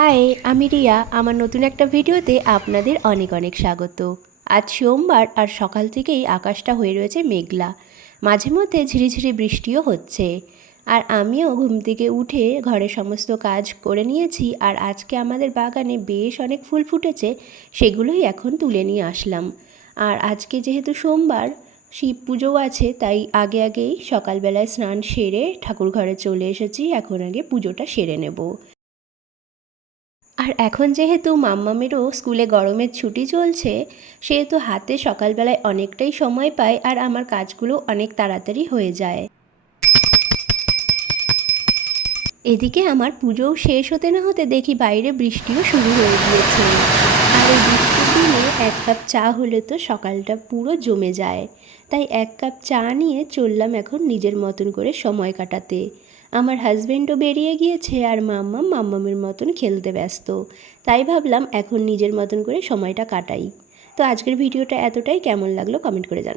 High, আমি রিয়া। আমার নতুন একটা ভিডিওতে আপনাদের অনেক অনেক স্বাগত। আজ সোমবার আর সকাল থেকেই আকাশটা হয়ে রয়েছে মেঘলা, মাঝে মধ্যে ঝিরিঝিরি বৃষ্টিও হচ্ছে। আর আমিও ঘুম থেকে উঠে ঘরের সমস্ত কাজ করে নিয়েছি। আর আজকে আমাদের বাগানে বেশ অনেক ফুল ফুটেছে, সেগুলোই এখন তুলে নিয়ে আসলাম। আর আজকে যেহেতু সোমবার, শিব পুজোও আছে, তাই আগে আগেই সকালবেলায় স্নান সেরে ঠাকুর ঘরে চলে এসেছি। এখন আগে পুজোটা সেরে নেব। আর এখন যেহেতু মাম্মামেরও স্কুলে গরমের ছুটি চলছে, সেহেতু হাতে সকালবেলায় অনেকটাই সময় পায় আর আমার কাজগুলো অনেক তাড়াতাড়ি হয়ে যায়। এদিকে আমার পুজোও শেষ হতে না হতে দেখি বাইরে বৃষ্টিও শুরু হয়ে গিয়েছে। আর এই বৃষ্টির দিনে এক কাপ চা হলে তো সকালটা পুরো জমে যায়। তাই এক কাপ চা নিয়ে চললাম এখন নিজের মতন করে সময় কাটাতে। আমার হাজবেন্ডও বেরিয়ে গিয়েছে আর মাম্মামের মতন খেলতে ব্যস্ত। তাই ভাবলাম এখন নিজের মতন করে সময়টা কাটাই। তো আজকের ভিডিওটা এতটাই। কেমন লাগলো কমেন্ট করে জানাবেন।